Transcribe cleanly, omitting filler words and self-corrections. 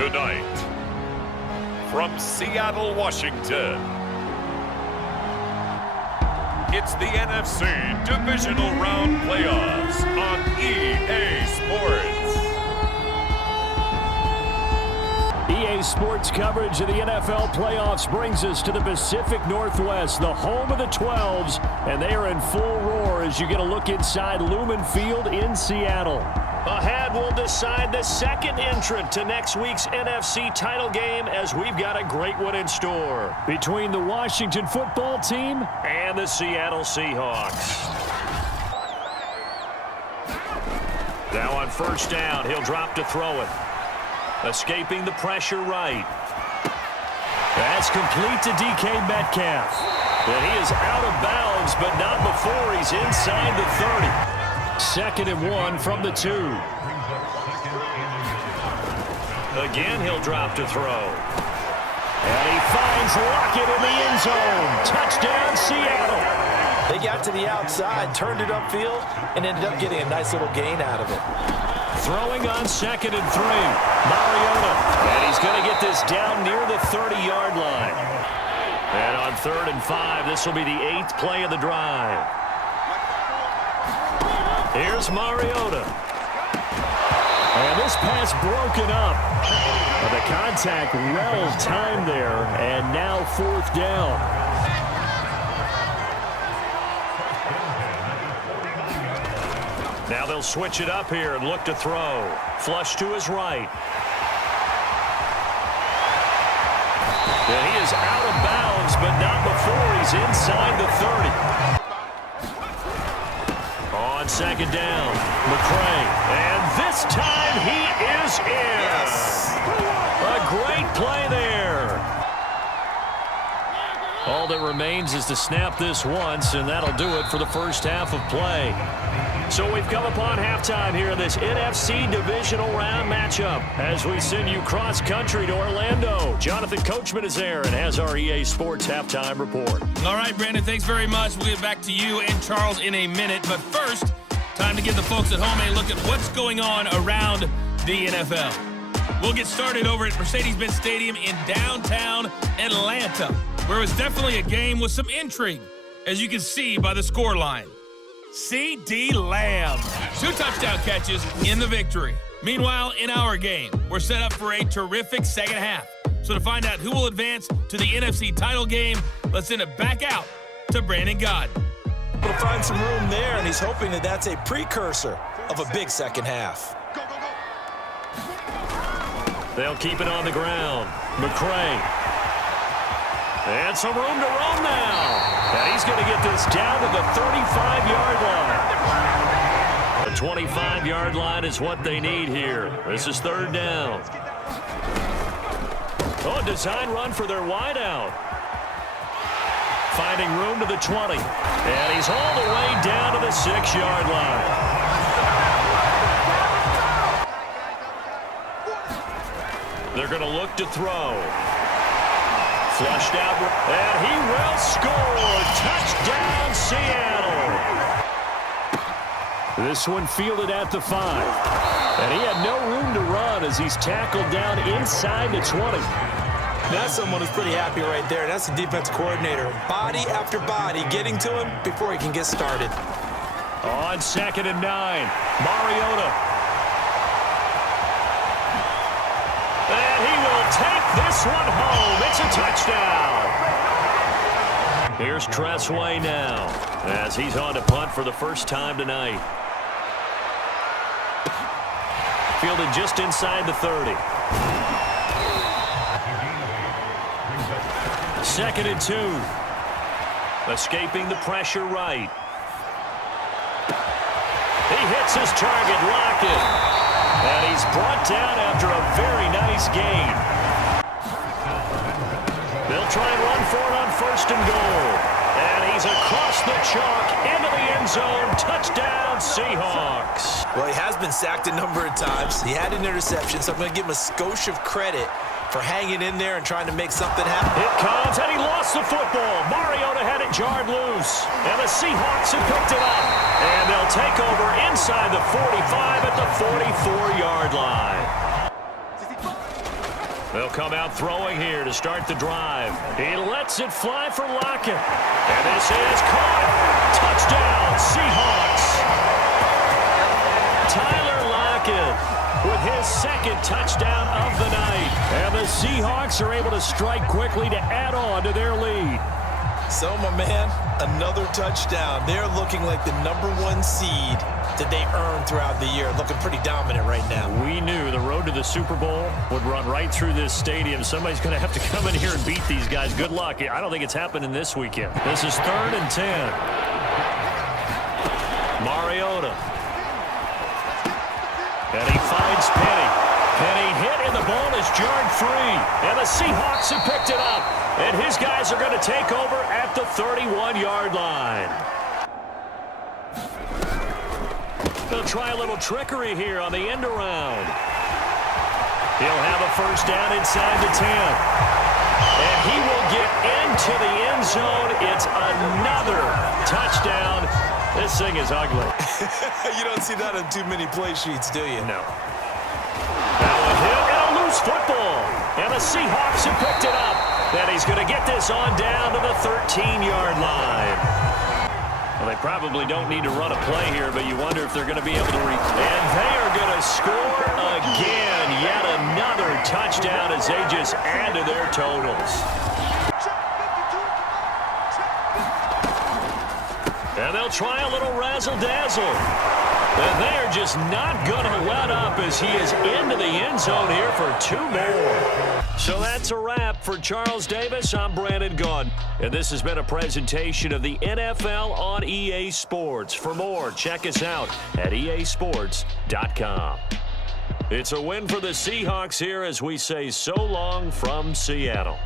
Tonight, from Seattle, Washington, it's the NFC Divisional Round Playoffs on EA Sports. EA Sports coverage of the NFL playoffs brings us to the Pacific Northwest, the home of the 12s, and they are in full roar as you get a look inside Lumen Field in Seattle. Ahead, we'll decide the second entrant to next week's NFC title game as we've got a great one in store between the Washington football team and the Seattle Seahawks. Now on first down, he'll drop to throw it. Escaping the pressure right. That's complete to DK Metcalf. And he is out of bounds, but not before he's inside the 30. 2nd and 1 from the 2. Again, he'll drop to throw. And he finds Lockett in the end zone. Touchdown, Seattle. They got to the outside, turned it upfield, and ended up getting a nice little gain out of it. Throwing on 2nd and 3. Mariota. And he's going to get this down near the 30-yard line. And on 3rd and 5, this will be the 8th play of the drive. Here's Mariota. And this pass broken up. The contact well timed there, and now 4th down. Now they'll switch it up here and look to throw. Flush to his right. And he is out of bounds, but not before he's inside the 30. On 2nd down, McCray. And this time he is in. Yes. A great play there. All that remains is to snap this once, and that'll do it for the first half of play. So we've come upon halftime here in this NFC Divisional Round matchup as we send you cross-country to Orlando. Jonathan Coachman is there and has our EA Sports halftime report. All right, Brandon, thanks very much. We'll get back to you and Charles in a minute. But first, time to give the folks at home a look at what's going on around the NFL. We'll get started over at Mercedes-Benz Stadium in downtown Atlanta, where it was definitely a game with some intrigue, as you can see by the scoreline. CeeDee Lamb, 2 touchdown catches in the victory. Meanwhile, in our game, we're set up for a terrific second half. So to find out who will advance to the NFC title game, let's send it back out to Brandon Gaudin. We'll find some room there, and he's hoping that that's a precursor of a big second half. They'll keep it on the ground. McCray. And some room to roam now. And he's going to get this down to the 35-yard line. The 25-yard line is what they need here. This is 3rd down. Oh, design run for their wideout. Finding room to the 20. And he's all the way down to the 6-yard line. They're going to look to throw. Flushed out, and he will score. Touchdown, Seattle. This one fielded at the 5. And he had no room to run as he's tackled down inside the 20. That's someone who's pretty happy right there. That's the defense coordinator. Body after body getting to him before he can get started. On 2nd and 9, Mariota. And he will take this one home. It's a touchdown. Here's Tressway now as he's on to punt for the first time tonight. Fielded just inside the 30. 2nd and 2. Escaping the pressure right. He hits his target, Lockett. And he's brought down after a very nice gain. They'll try and run for it on 1st and goal. And he's across the chalk into the end zone. Touchdown, Seahawks. Well, he has been sacked a number of times. He had an interception, so I'm going to give him a skosh of credit for hanging in there and trying to make something happen. It comes, and he lost the football. Mariota had it jarred loose. And the Seahawks have picked it up. And they'll take over inside the 45 at the 44-yard line. They'll come out throwing here to start the drive. He lets it fly for Lockett. And this is caught. Touchdown, Seahawks. Tyler Lockett with his second touchdown of the night. And the Seahawks are able to strike quickly to add on to their lead. So, my man, another touchdown. They're looking like the #1 seed that they earned throughout the year. Looking pretty dominant right now. We knew the road to the Super Bowl would run right through this stadium. Somebody's going to have to come in here and beat these guys. Good luck. I don't think it's happening this weekend. This is 3rd and 10. Mariota. And he finds Penny. Penny hit, and the ball is jarred free. And the Seahawks have picked it up. And his guys are going to take over at the 31-yard line. They'll try a little trickery here on the end around. He'll have a first down inside the 10. And he will get into the end zone. It's another touchdown. This thing is ugly. You don't see that on too many play sheets, do you? No. Now a hit and a loose football. And the Seahawks have picked it up. And he's going to get this on down to the 13-yard line. Well, they probably don't need to run a play here, but you wonder if they're going to be able to and they are going to score again. Yet another touchdown as they just add to their totals. And they'll try a little razzle-dazzle. And they are just not going to let up as he is into the end zone here for 2 more. So that's a wrap for Charles Davis. I'm Brandon Gaudin. And this has been a presentation of the NFL on EA Sports. For more, check us out at easports.com. It's a win for the Seahawks here as we say so long from Seattle.